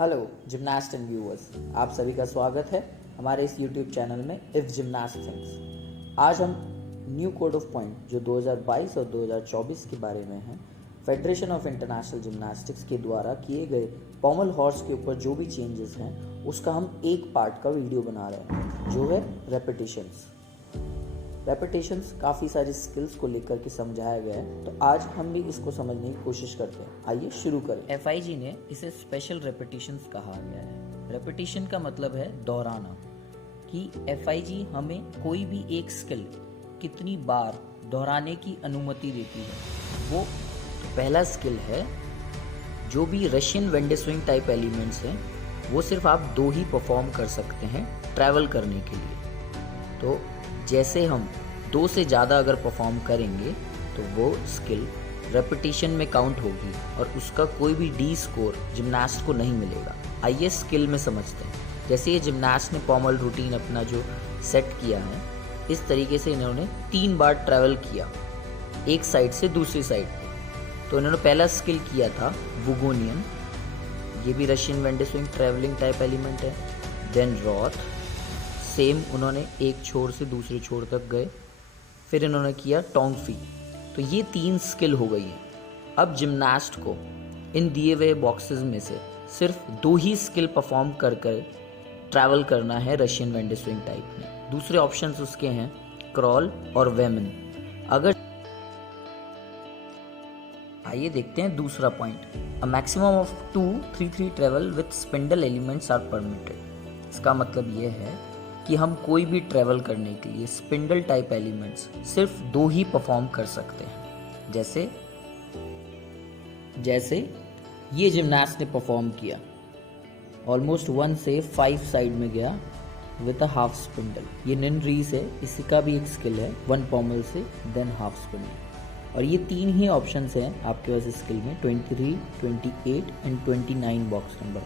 Hello gymnast and viewers, आप सभी का स्वागत है हमारे इस यूट्यूब चैनल में इफ जिम्नास्ट थिंग्स। आज हम न्यू कोड ऑफ पॉइंट जो 2022 और 2024 के बारे में है, फेडरेशन ऑफ इंटरनेशनल जिम्नास्टिक्स के द्वारा किए गए पॉमल हॉर्स के ऊपर जो भी चेंजेस हैं उसका हम एक पार्ट का वीडियो बना रहे हैं जो है रेपिटेशंस। रेपिटेशंस काफ़ी सारी स्किल्स को लेकर के समझाया गया है, तो आज हम भी इसको समझने की कोशिश करते हैं। आइए शुरू करें। FIG ने इसे स्पेशल रेपिटेशंस कहा गया है। रेपिटेशन का मतलब है दोहराना, कि FIG हमें कोई भी एक स्किल कितनी बार दोहराने की अनुमति देती है। वो पहला स्किल है, जो भी Russian wende swing type elements हैं वो सिर्फ आप 2 ही परफॉर्म कर सकते हैं ट्रैवल करने के लिए। तो जैसे हम 2 से ज़्यादा अगर परफॉर्म करेंगे तो वो स्किल रेपिटेशन में काउंट होगी और उसका कोई भी डी स्कोर जिम्नास्ट को नहीं मिलेगा। आइए स्किल में समझते हैं। जैसे ये जिम्नास्ट ने पॉमल रूटीन अपना जो सेट किया है, इस तरीके से इन्होंने 3 बार ट्रैवल किया एक साइड से दूसरी साइड पे। तो इन्होंने पहला स्किल किया था वुगोनियन, ये भी Russian wende swing travelling type element है। देन रॉथ, सेम उन्होंने एक छोर से दूसरे छोर तक गए। फिर इन्होंने किया टोंगफी। तो ये 3 स्किल हो गई है। अब जिम्नास्ट को इन दिए हुए बॉक्सेस में से सिर्फ 2 ही स्किल परफॉर्म कर कर ट्रैवल करना है रशियन वेंडे स्विंग टाइप में। दूसरे ऑप्शंस उसके हैं क्रॉल और वेमन। अगर आइए देखते हैं दूसरा point. A maximum of 2-3-3 travel with spindle elements are permitted. इसका मतलब ये है कि हम कोई भी ट्रैवल करने के लिए स्पिंडल टाइप एलिमेंट्स सिर्फ 2 ही परफॉर्म कर सकते हैं। जैसे ये जिम्नास्ट ने परफॉर्म किया, ऑलमोस्ट 1 से 5 साइड में गया विद अ हाफ स्पिंडल। ये निन रीस है, इसका भी एक स्किल है 1 पॉमल से देन हाफ स्पिंडल। और ये 3 ही ऑप्शंस हैं आपके पास स्किल में, 23, 28 एंड 29 बॉक्स नंबर।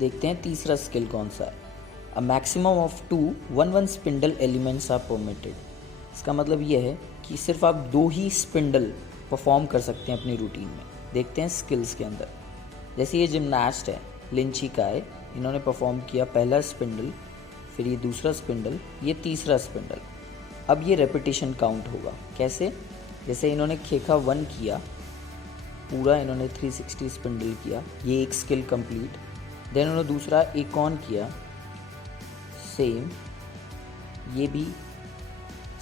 देखते हैं तीसरा स्किल कौन सा है। A maximum of 2 1-1 spindle elements are permitted. इसका मतलब ये है कि सिर्फ आप 2 ही स्पिंडल परफॉर्म कर सकते हैं अपनी रूटीन में। देखते हैं स्किल्स के अंदर। जैसे ये जिम्नास्ट है लिंची का है, इन्होंने परफॉर्म किया पहला स्पिंडल, फिर ये दूसरा स्पिंडल, ये तीसरा स्पिंडल। अब ये रेपिटेशन काउंट होगा। कैसे? जैसे इन्होंने खेखा 1 किया, पूरा इन्होंने 360 स्पिंडल किया, ये एक स्किल कंप्लीट। देन उन्होंने दूसरा एक ऑन किया, सेम, ये भी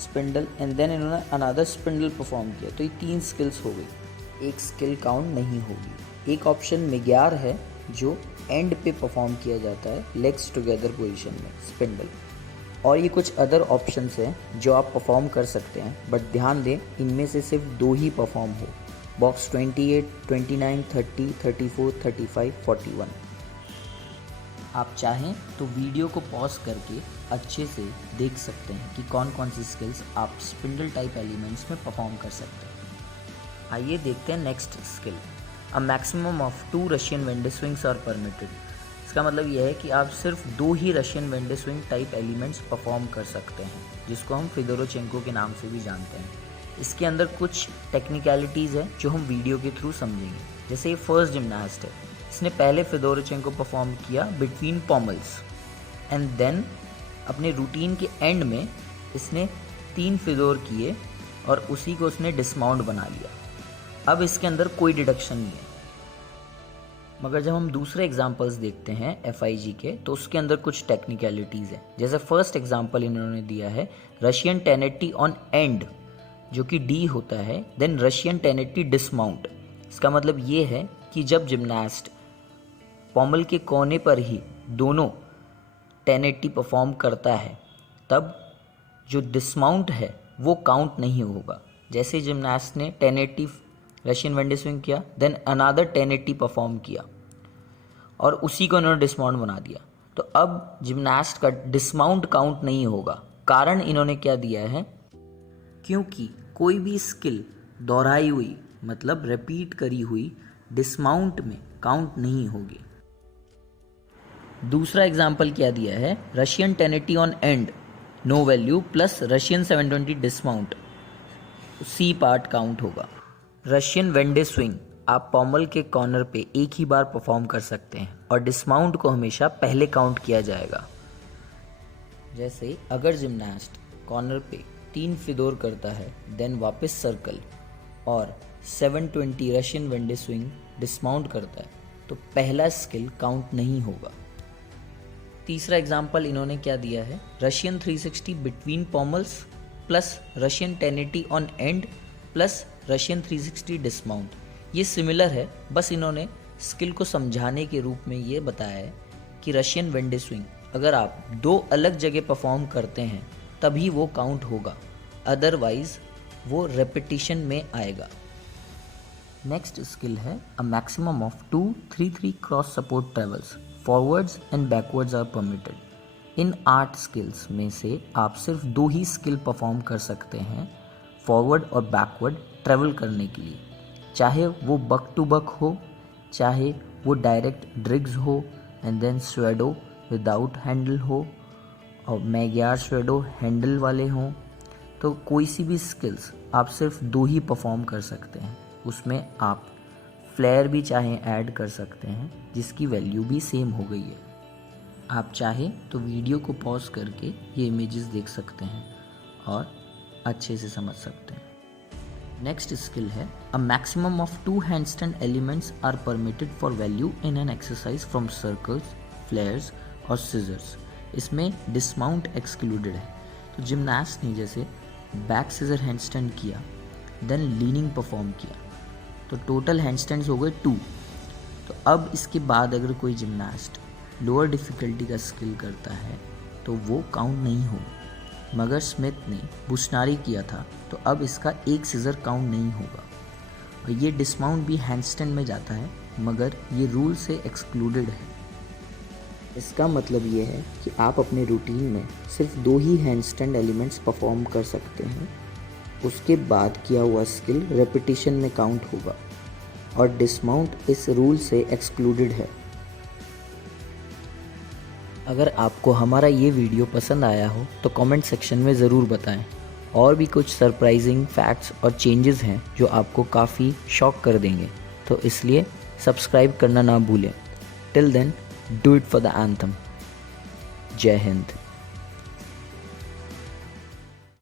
स्पिंडल, एंड देन इन्होंने अनदर स्पिंडल परफॉर्म किया। तो ये 3 स्किल्स हो गई, एक स्किल काउंट नहीं होगी। एक ऑप्शन मिग्यार है जो एंड पे परफॉर्म किया जाता है लेग्स टुगेदर पोजीशन में स्पिंडल। और ये कुछ अदर ऑप्शंस हैं जो आप परफॉर्म कर सकते हैं, बट ध्यान दें इनमें से सिर्फ 2 ही परफॉर्म हो। बॉक्स 28, 29, 30, 34, 35, 41। आप चाहें तो वीडियो को पॉज करके अच्छे से देख सकते हैं कि कौन कौन सी स्किल्स आप स्पिंडल टाइप एलिमेंट्स में परफॉर्म कर सकते हैं। आइए देखते हैं next skill. A maximum of 2 Russian wende swings are permitted. इसका मतलब यह है कि आप सिर्फ 2 ही Russian wende swing type elements perform कर सकते हैं, जिसको हम फिदोरोचेंको के नाम से भी जानते हैं। इसके अंदर कुछ टेक्निकलिटीज़ हैं जो हम वीडियो के थ्रू समझेंगे। जैसे ये फर्स्ट जिम्नास्ट है, इसने पहले फिदोरोचेंको परफॉर्म किया बिटवीन पॉमल्स, एंड देन अपने रूटीन के एंड में इसने 3 फिदोर किए और उसी को उसने डिसमाउंट बना लिया। अब इसके अंदर कोई डिडक्शन नहीं है। मगर जब हम दूसरे एग्जांपल्स देखते हैं FIG के, तो उसके अंदर कुछ टेक्निकलिटीज़ हैं। जैसे फर्स्ट एग्जांपल इन्होंने दिया है रशियन 1080 ऑन एंड, जो कि डी होता है, देन रशियन 1080 डिसमाउंट। इसका मतलब ये है कि जब जिम्नास्ट पॉमल के कोने पर ही दोनों 1080 परफॉर्म करता है, तब जो डिसमाउंट है वो काउंट नहीं होगा। जैसे जिम्नास्ट ने 1080 रशियन वेंडे स्विंग किया, देन अनदर 1080 परफॉर्म किया और उसी को इन्होंने डिसमाउंट बना दिया, तो अब जिम्नास्ट का डिसमाउंट काउंट नहीं होगा। कारण इन्होंने क्या दिया है, क्योंकि कोई भी स्किल दोहराई हुई मतलब रिपीट करी हुई डिसमाउंट में काउंट नहीं होगी। दूसरा एग्जाम्पल क्या दिया है, Russian 1080 on and no value plus Russian 720 dismount, C part count होगा। रशियन वेंडे स्विंग आप पॉमल के कॉर्नर पे एक ही बार परफॉर्म कर सकते हैं और डिसमाउंट को हमेशा पहले काउंट किया जाएगा। जैसे अगर जिम्नास्ट कॉर्नर पे 3 फिदोर करता है, देन वापस सर्कल और 720 रशियन वेंडे स्विंग डिसमाउंट करता है, तो पहला स्किल काउंट नहीं होगा। तीसरा एग्जाम्पल इन्होंने क्या दिया है, Russian 360 between pommels plus Russian 1080 on end plus Russian 360 dismount. ये सिमिलर है, बस इन्होंने स्किल को समझाने के रूप में ये बताया है कि रशियन वेंडे स्विंग अगर आप 2 अलग जगह परफॉर्म करते हैं तभी वो काउंट होगा, अदरवाइज वो रेपिटिशन में आएगा। नेक्स्ट स्किल है a maximum of 2-3-3 cross support travels, forwards and backwards are permitted. इन 8 स्किल्स में से आप सिर्फ 2 ही स्किल परफॉर्म कर सकते हैं फॉरवर्ड और बैकवर्ड ट्रेवल करने के लिए, चाहे वो बक टू बक हो, चाहे वो डायरेक्ट ड्रिग्स हो एंड देन स्वेडो विदाउट हैंडल हो और मैग्यार स्वेडो हैंडल वाले हों। तो कोई सी भी स्किल्स आप सिर्फ 2 ही परफॉर्म कर सकते हैं। उसमें आप फ्लेयर भी चाहें ऐड कर सकते हैं, जिसकी वैल्यू भी सेम हो गई है। आप चाहें तो वीडियो को पॉज करके ये इमेजेस देख सकते हैं और अच्छे से समझ सकते हैं। नेक्स्ट स्किल है a maximum of 2 handstand elements are permitted for value in an exercise from circles, flares और सीजर्स। इसमें डिसमाउंट एक्सक्लूडेड है। तो जिम्नास्ट ने जैसे बैक सीजर हैंडस्टैंड किया, देन लीनिंग परफॉर्म किया, तो टोटल हैंडस्टैंड्स हो गए 2। तो अब इसके बाद अगर कोई जिम्नास्ट लोअर डिफ़िकल्टी का स्किल करता है तो वो काउंट नहीं होगा। मगर स्मिथ ने बुशनारी किया था, तो अब इसका एक सीजर काउंट नहीं होगा और ये डिसमाउंट भी हैंडस्टैंड में जाता है, मगर ये रूल से एक्सक्लूडेड है। इसका मतलब ये है कि आप अपने रूटीन में सिर्फ 2 ही हैंडस्टैंड एलिमेंट्स परफॉर्म कर सकते हैं। उसके बाद किया हुआ स्किल रेपिटिशन में काउंट होगा और डिसमाउंट इस रूल से एक्सक्लूडेड है। अगर आपको हमारा ये वीडियो पसंद आया हो तो कमेंट सेक्शन में ज़रूर बताएं। और भी कुछ सरप्राइजिंग फैक्ट्स और चेंजेस हैं जो आपको काफ़ी शॉक कर देंगे, तो इसलिए सब्सक्राइब करना ना भूलें। Till then, do it for the anthem. जय हिंद।